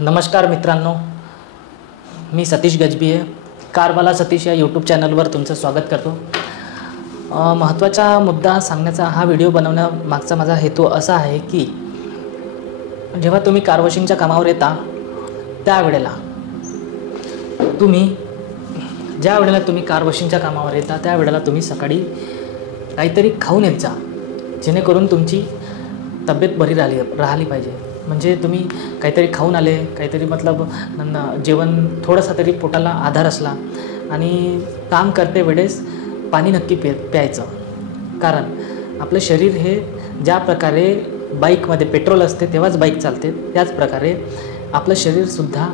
नमस्कार मित्रांनो, मी सतीश गजबी आहे. कारवाला सतीश या यूट्यूब चॅनलवर तुमचं स्वागत करतो. महत्त्वाचा मुद्दा सांगण्याचा हा व्हिडिओ बनवण्यामागचा माझा हेतू असा आहे की जेव्हा तुम्ही कार वॉशिंगच्या कामावर येता त्यावेळेला ज्या वेळेला तुम्ही कार वॉशिंगच्या कामावर येता त्यावेळेला तुम्ही सकाळी काहीतरी खाऊन येत जा, जेणेकरून तुमची तब्येत बरी राहिली पाहिजे. म्हणजे तुम्ही काहीतरी खाऊन आले, काहीतरी जेवण थोडासा तरी पोटाला आधार असला आणि काम करते वेळेस पाणी नक्की प्यायचं. कारण आपलं शरीर हे ज्या प्रकारे बाईकमध्ये पेट्रोल असते तेव्हाच बाईक चालते, त्याच प्रकारे आपलं शरीरसुद्धा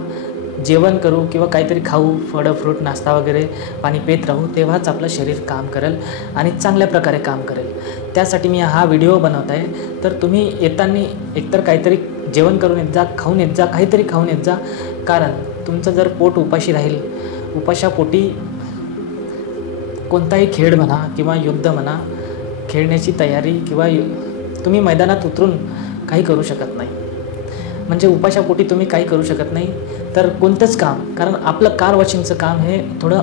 जेवण करू किंवा काहीतरी खाऊ, फळं फ्रूट नाश्ता वगैरे पाणी पित राहू, तेव्हाच आपलं शरीर काम करेल आणि चांगल्या प्रकारे काम करेल. त्यासाठी मी हा व्हिडिओ बनवत आहे. तर तुम्ही येताना एकतर काहीतरी जेवण करून येत जा, खाऊन येत जा, काहीतरी खाऊन येत जा. कारण तुमचं जर पोट उपाशी राहील, उपाशापोटी कोणताही खेळ म्हणा किंवा युद्ध म्हणा, खेळण्याची तयारी किंवा तुम्ही मैदानात उतरून काही करू शकत नाही. म्हणजे उपाशापोटी तुम्ही काही करू शकत नाही. तर कोणतंच काम, कारण आपलं कार वॉशिंगचं काम हे थोडं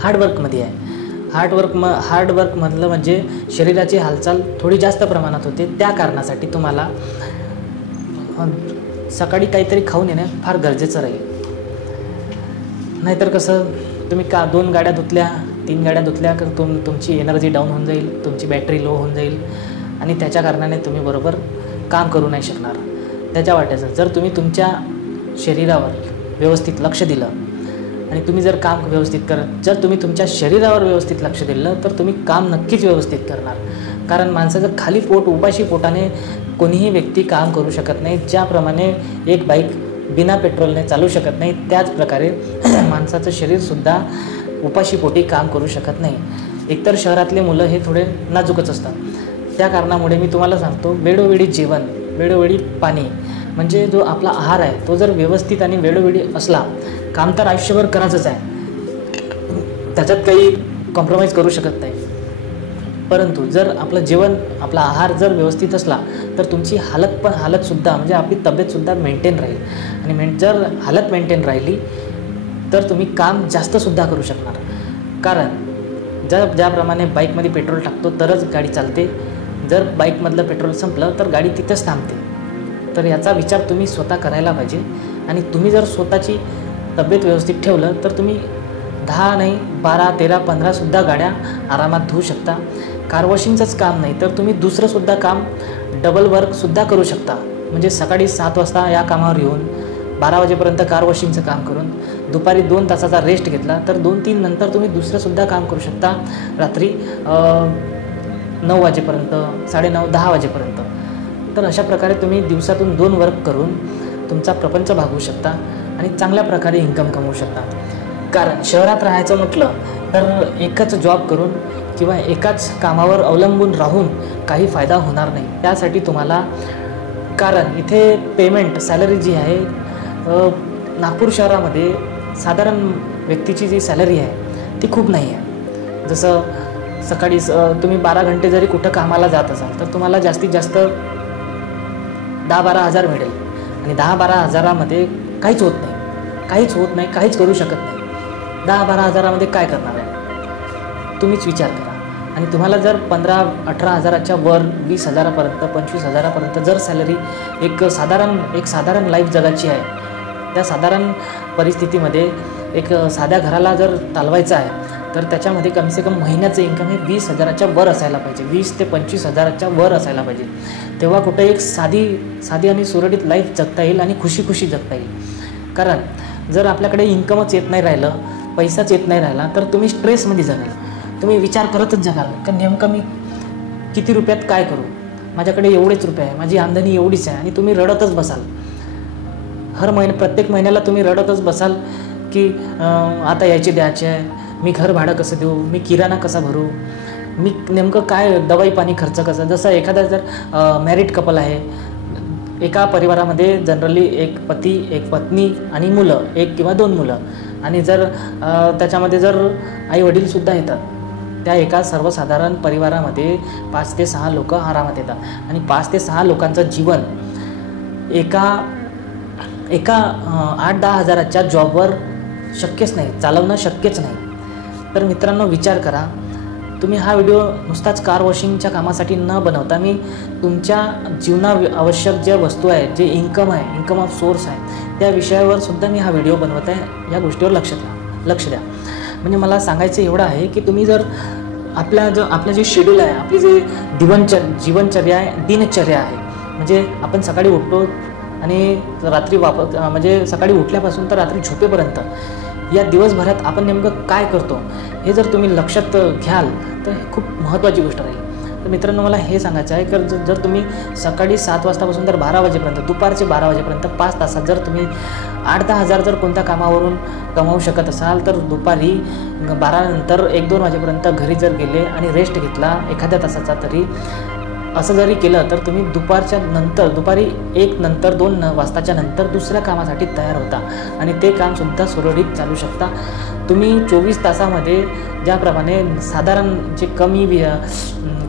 हार्डवर्कमध्ये आहे. हार्डवर्कमधलं म्हणजे शरीराची हालचाल थोडी जास्त प्रमाणात होते. त्या कारणासाठी तुम्हाला सकाळी काहीतरी खाऊन येणं फार गरजेचं राहील. नाहीतर कसं, तुम्ही 2 गाड्या धुतल्या, 3 गाड्या धुतल्या तर तुमची एनर्जी डाऊन होऊन जाईल, तुमची बॅटरी लो होऊन जाईल आणि त्याच्या कारणाने तुम्ही बरोबर काम करू नाही शकणार. त्याच्या वाट्याचं जर तुम्ही तुमच्या शरीरावर व्यवस्थित लक्ष दिलं आणि तुम्ही जर काम व्यवस्थित जर तुम्ही तुमच्या शरीरावर व्यवस्थित लक्ष दिलं तर तुम्ही काम नक्कीच व्यवस्थित करणार. कारण माणसाचं खाली पोट, उपाशी पोटाने कोणीही व्यक्ती काम करू शकत नाही. ज्याप्रमाणे एक बाईक बिना पेट्रोलने चालू शकत नाही, त्याच प्रकारे माणसाचं शरीरसुद्धा उपाशी पोटी काम करू शकत नाही. एकतर शहरातले मुलं हे थोडे नाजूकच असतात. त्या कारणामुळे मी तुम्हाला सांगतो, वेळोवेळी जेवण, वेळोवेळी पाणी, म्हणजे जो आपला आहार आहे तो जर व्यवस्थित आणि वेळोवेळी असला, काम तर आयुष्यभर करायचंच आहे, त्याच्यात काही कॉम्प्रोमाइज करू शकत नाही. परंतु जर आपलं जेवण, आपला आहार जर व्यवस्थित असला तर तुमची हालतसुद्धा म्हणजे आपली तब्येतसुद्धा मेंटेन राहील. आणि जर हालत मेंटेन राहिली तर तुम्ही काम जास्तसुद्धा करू शकणार. कारण ज्याप्रमाणे बाईकमध्ये पेट्रोल टाकतो तरच गाडी चालते. जर बाईकमधलं पेट्रोल संपलं तर गाडी तिथंच थांबते. तर याचा विचार तुम्ही स्वतः करायला पाहिजे. आणि तुम्ही जर स्वतःची तब्येत व्यवस्थित ठेवलं तर तुम्ही 10 नाही 12, 13, 15सुद्धा गाड्या आरामात धुवू शकता. कार वॉशिंगचंच काम नाही तर तुम्ही दुसरंसुद्धा काम, डबल वर्कसुद्धा करू शकता. म्हणजे सकाळी 7 वाजता या कामावर येऊन 12 वाजेपर्यंत कार वॉशिंगचं काम करून दुपारी 2 तासाचा रेस्ट घेतला तर 2-3 नंतर तुम्ही दुसरंसुद्धा काम करू शकता. रात्री 9 वाजेपर्यंत, 9:30, 10 वाजेपर्यंत. तर अशा प्रकारे तुम्ही दिवसातून 2 वर्क करून तुमचा प्रपंच भागवू शकता आणि चांगल्या प्रकारे इन्कम कमवू शकता. कारण शहरात राहायचं म्हटलं तर एकच जॉब करून किंवा एकाच कामावर अवलंबून राहून काही फायदा होणार नाही. त्यासाठी तुम्हाला, कारण इथे पेमेंट, सॅलरी जी आहे, नागपूर शहरामध्ये साधारण व्यक्तीची जी सॅलरी आहे ती खूप नाही आहे. जसं सकाळी तुम्ही 12 घंटे जरी कुठं कामाला जात असाल तर तुम्हाला जास्तीत जास्त 10-12 हजार मिळेल. आणि 10-12 हजारामध्ये काहीच होत नाही, काहीच करू शकत नाही. 10-12 हजारामध्ये काय करणार आहे तुम्हीच विचार करा. आणि तुम्हाला जर 15-18 हजाराच्या वर 20 हजारापर्यंत, 25 हजारापर्यंत जर सॅलरी एक साधारण लाईफ जगाची आहे, त्या साधारण परिस्थितीमध्ये एक साध्या घराला जर चालवायचं आहे तर त्याच्यामध्ये कमसे कम महिन्याचं इन्कम हे 20 हजाराच्या वर असायला पाहिजे, 20 ते 25 हजाराच्या वर असायला पाहिजे. तेव्हा कुठं एक साधी आणि सुरळीत लाईफ जगता येईल आणि खुशी जगता येईल. कारण जर आपल्याकडे इन्कमच येत नाही राहिलं, पैसाच येत नाही राहिला तर तुम्ही स्ट्रेसमध्ये जगाल. तुम्ही विचार करतच जगाल की नेमकं मी किती रुपयात काय करू, माझ्याकडे एवढेच रुपये आहे, माझी आमदनी एवढीच आहे, आणि तुम्ही रडतच बसाल. प्रत्येक महिन्याला तुम्ही रडतच बसाल की आता याचे द्यायचे आहे, मी घर भाडं कसं देऊ, मी किराणा कसा भरू, मी नेमकं काय दवाई पाणी खर्च कसा. जसं एखादा जर मॅरिड कपल आहे, एका परिवारामध्ये जनरली एक पती, एक पत्नी आणि मुलं, 1 किंवा 2 मुलं, आणि जर त्याच्यामध्ये जर आई वडीलसुद्धा येतात, त्या एका सर्वसाधारण परिवारामध्ये 5 ते 6 लोक आरामात येतात. आणि 5 ते 6 लोकांचं जीवन एका एका 8-10 हजाराच्या जॉबवर शक्यच नाही, चालवणं शक्यच नाही. तर मित्रांनो, विचार करा. तुम्ही हा व्हिडिओ नुसताच कार वॉशिंगच्या कामासाठी न बनवता मी तुमच्या आवश्यक ज्या वस्तू आहेत, जे इन्कम आहे, इन्कम ऑफ सोर्स आहे, त्या विषयावर सुद्धा मी हा व्हिडिओ बनवत आहे. या गोष्टीवर लक्ष द्या. म्हणजे मला सांगायचं एवढं आहे की तुम्ही जर आपलं जे शेड्यूल आहे, आपली जे जीवनचर्या आहे, दिनचर्या आहे, म्हणजे आपण सकाळी उठतो आणि रात्री म्हणजे सकाळी उठल्यापासून तर रात्री झोपेपर्यंत या दिवसभरात आपण नेमकं काय करतो हे जर तुम्ही लक्षात घ्याल तर हे खूप महत्त्वाची गोष्ट राहील. तर मित्रांनो, मला हे सांगायचं आहे की जर तुम्ही सकाळी 7 वाजतापासून तर 12 वाजेपर्यंत, दुपारचे 12 वाजेपर्यंत 5 तासात जर तुम्ही 8-10 हजार जर कोणत्या कामावरून कमावू शकत असाल, तर दुपारी 12 नंतर 1-2 वाजेपर्यंत घरी जर गेले आणि रेस्ट घेतला एखाद्या तासाचा, तरी असं जरी केलं तर तुम्ही दुपारी 1 नंतर 2 वाजताच्या नंतर दुसऱ्या कामासाठी तयार होता आणि ते कामसुद्धा सुरळीत चालू शकता. तुम्ही 24 तासामध्ये ज्याप्रमाणे साधारण जे कमी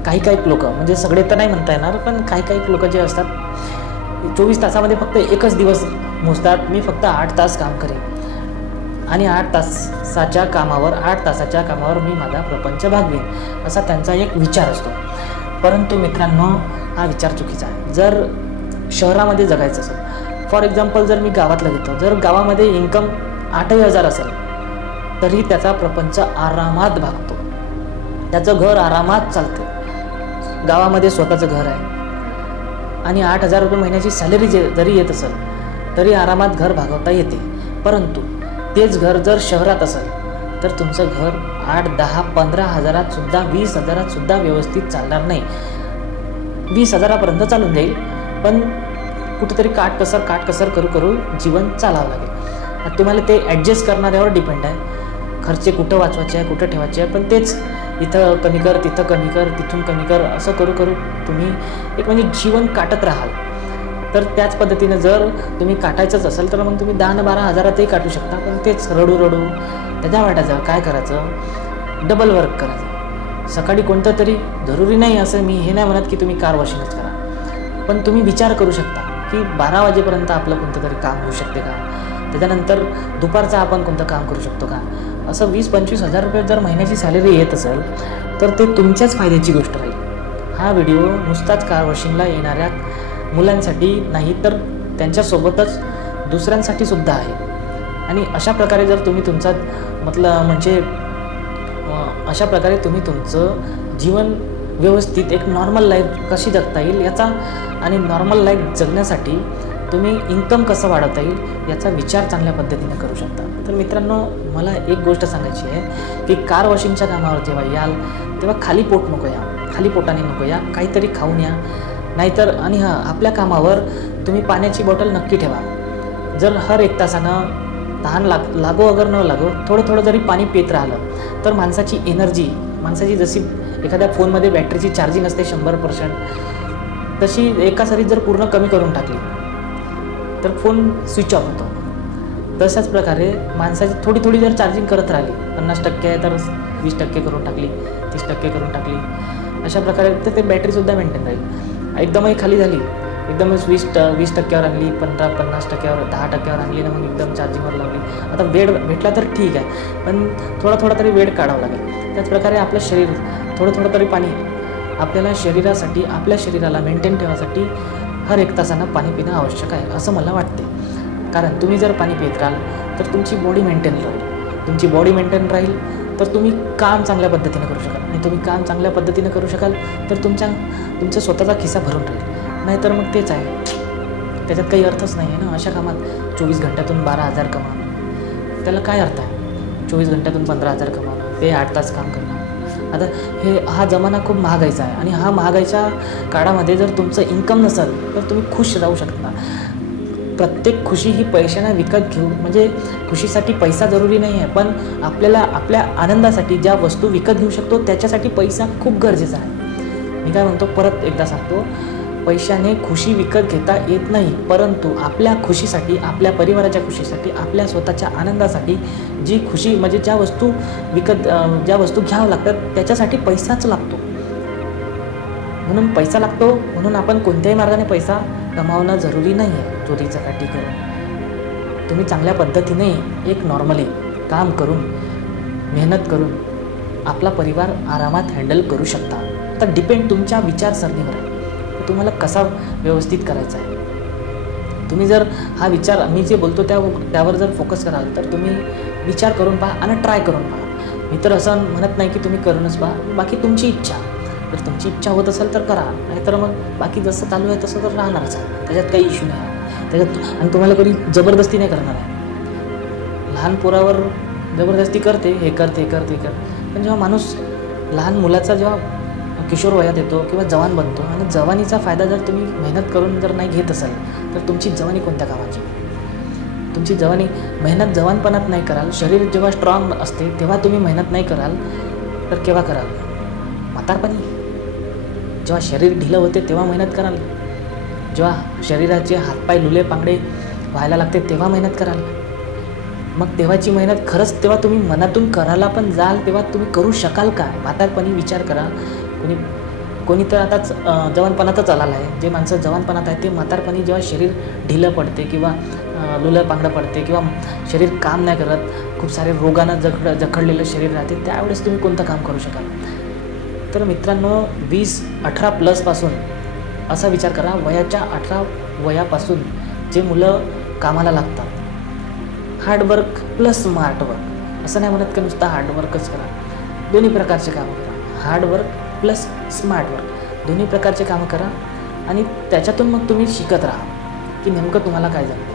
काही लोक, म्हणजे सगळे तर नाही म्हणता येणार, पण काही लोक जे असतात 24 तासामध्ये फक्त एकच दिवस मोजतात, मी फक्त 8 तास काम करेन आणि 8 तासाच्या कामावर मी माझा प्रपंच भागवेन, असा त्यांचा एक विचार असतो. परंतु मित्रांनो, हा विचार चुकीचा आहे. जर शहरामध्ये जगायचं असेल, फॉर एक्झाम्पल जर मी गावातलं घेतो, जर गावामध्ये इन्कम 8 हजार असेल तरी त्याचा प्रपंच आरामात भागतो, त्याचं घर आरामात चालतं. गावामध्ये स्वतःचं घर आहे आणि 8,000 रुपये महिन्याची सॅलरी जरी येत असेल तरी आरामात घर भागवता येते. परंतु तेच घर जर शहरात असेल तर तुमचं घर 8, 10, 15 हजारात सुद्धा, 20 हजारात सुद्धा व्यवस्थित चालणार नाही. 20 हजारापर्यंत चालून जाईल, पण कुठेतरी काटकसर करू जीवन चालावं लागेल. तुम्हाला ते ॲडजस्ट करणाऱ्यावर डिपेंड आहे. खर्चे कुठं वाचवायचे आहे, कुठं ठेवायचे आहे, पण तेच इथं कमी कर, तिथं कमी कर, तिथून कमी कर, असं करू तुम्ही एक म्हणजे जीवन काटत राहाल. तर त्याच पद्धतीनं जर तुम्ही काटायचंच असेल तर मग तुम्ही 10-12 हजारातही काटू शकता, पण तेच रडू त्याच्या वाटायचं काय करायचं, डबल वर्क करायचं. सकाळी कोणतं तरी जरुरी नाही, असं मी हे नाही म्हणत की तुम्ही कार वॉशिंगच करा, पण तुम्ही विचार करू शकता की 12 वाजेपर्यंत आपलं कोणतं तरी काम होऊ शकते का, त्याच्यानंतर दुपारचं आपण कोणतं काम करू शकतो का. असं 20-25 हजार रुपये जर महिन्याची सॅलरी येत असेल तर ते तुमच्याच फायद्याची गोष्ट राहील. हा व्हिडिओ नुसताच कार वॉशिंगला येणाऱ्या मुलांसाठी नाही तर त्यांच्यासोबतच दुसऱ्यांसाठी सुद्धा आहे. आणि अशा प्रकारे जर तुम्ही तुमचा अशा प्रकारे तुम्ही तुमचं जीवन व्यवस्थित एक नॉर्मल लाईफ कशी जगता येईल याचा, आणि नॉर्मल लाईफ जगण्यासाठी तुम्ही इन्कम कसं वाढवता येईल याचा विचार चांगल्या पद्धतीने करू शकता. तर मित्रांनो, मला एक गोष्ट सांगायची आहे की कार वॉशिंगच्या कामावर जेव्हा याल तेव्हा खाली पोटाने नको या, काहीतरी खाऊन या. नाहीतर आणि आपल्या कामावर तुम्ही पाण्याची बॉटल नक्की ठेवा. जर हर 1 तासानं तहान लागो अगर न लागो थोडं जरी पाणी पित राहिलं तर माणसाची जशी एखाद्या फोनमध्ये बॅटरीची चार्जिंग असते 100%, तशी एका सरीत जर पूर्ण कमी करून टाकली तर फोन स्विच ऑफ होतो. तशाच प्रकारे माणसाची थोडी जर चार्जिंग करत राहिली, 50% आहे तर 20% करून टाकली, 30% करून टाकली, अशा प्रकारे तर ते बॅटरीसुद्धा मेंटेन राहील. एकदमही खाली झाली, एकदमच 20%वर आणली, 50%वर, 10%वर आणली ना, मग एकदम चार्जिंगवर लावली. आता वेळ भेटला तर ठीक आहे, पण थोडा तरी वेळ काढावा लागेल. त्याचप्रकारे आपलं शरीर थोडं तरी पाणी आपल्या शरीराला मेंटेन ठेवण्यासाठी हर 1 तासानं पाणी पिणं आवश्यक आहे असं मला वाटते. कारण तुम्ही जर पाणी पित राहाल तर तुमची बॉडी मेंटेन राहील, तर तुम्ही काम चांगल्या पद्धतीने करू शकाल. आणि तुम्ही काम चांगल्या पद्धतीने करू शकाल तर तुमचा स्वतःचा खिसा भरून राहील. नाहीतर मग तेच आहे, त्याच्यात काही अर्थच नाही आहे ना. अशा कामात 24 घंट्यातून 12,000 कमावणं, त्याला काय अर्थ आहे? 24 घंट्यातून 15,000 कमावणं, ते 8 तास काम करणं. आता हा जमाना खूप महागाईचा आहे आणि हा महागाईच्या काळामध्ये जर तुमचं इन्कम नसेल तर तुम्ही खुश राहू शकता. प्रत्येक खुशी ही पैशाने विकत घेऊ, म्हणजे खुशीसाठी पैसा जरुरी नाही आहे, पण आपल्याला आपल्या आनंदासाठी ज्या वस्तू विकत घेऊ शकतो त्याच्यासाठी पैसा खूप गरजेचा आहे. मी काय म्हणतो, परत एकदा सांगतो, पैशाने खुशी विकत घेता येत नाही, परंतु आपल्या खुशीसाठी, आपल्या परिवाराच्या खुशीसाठी, आपल्या स्वतःच्या आनंदासाठी जी खुशी, म्हणजे ज्या वस्तू घ्याव्या लागतात त्याच्यासाठी पैसाच लागतो. म्हणून पैसा लागतो, म्हणून आपण कोणत्याही मार्गाने पैसा कमावणं जरुरी नाही आहे, चोरी चकाटी करून. तुम्ही चांगल्या पद्धतीने एक नॉर्मली काम करून मेहनत करून आपला परिवार आरामात हँडल करू शकता. आता डिपेंड तुमच्या विचारसरणीवर आहे, तुम्हाला कसा व्यवस्थित करायचा आहे. तुम्ही जर हा विचार मी जे बोलतो त्यावर जर फोकस कराल तर तुम्ही विचार करून पहा आणि ट्राय करून पहा. मी तर असं म्हणत नाही की तुम्ही करूनच पहा, बाकी तुमची इच्छा. जर तुमची इच्छा होत असेल तर करा, नाहीतर मग बाकी जसं चालू आहे तसं तर राहणारच आहे, त्याच्यात काही इश्यू नाही त्याच्यात. आणि तुम्हाला कधी जबरदस्ती नाही करणार आहे. लहान पोरावर जबरदस्ती करते, हे करते हे करते हे करते, पण जेव्हा माणूस लहान मुलाचा जेव्हा किशोर वयात येतो किंवा जवान बनतो आणि जवानीचा फायदा जर तुम्ही मेहनत करून जर नाही घेत असाल तर तुमची जवानी कोणत्या कामाची. तुमची जवानी मेहनत जवानपणात नाही कराल, शरीर जेव्हा स्ट्रॉंग असते तेव्हा तुम्ही मेहनत नाही कराल तर केव्हा कराल. म्हातारपणी जेव्हा शरीर ढिलं होते तेव्हा मेहनत कराल, जेव्हा शरीराचे हातपाय लुले पांगडे व्हायला लागते तेव्हा मेहनत कराल. मग तेव्हाची मेहनत खरंच तेव्हा तुम्ही मनातून करायला पण जाल तेव्हा तुम्ही करू शकाल का. म्हातारपणी विचार करा. कोणी तर आताच जवानपणातच आलेला आहे. जे माणसं जवानपणात आहे ते म्हातारपणी जेव्हा शरीर ढिलं पडते किंवा लुलं पांगडं पडते किंवा शरीर काम नाही करत, खूप सारे रोगानं जखडलेलं शरीर राहते, त्यावेळेस तुम्ही कोणतं काम करू शकाल. तर मित्रांनो 18+ असा विचार करा. वयाच्या 18 वयापासून जे मुलं कामाला लागतात, हार्डवर्क प्लस स्मार्ट वर्क, असं नाही म्हणत की नुसतं हार्डवर्कच करा, दोन्ही प्रकारचे कामं करा. हार्डवर्क प्लस स्मार्ट वर्क दोन्ही प्रकारचे कामं करा आणि त्याच्यातून मग तुम्ही शिकत राहा की नेमकं तुम्हाला काय झालं.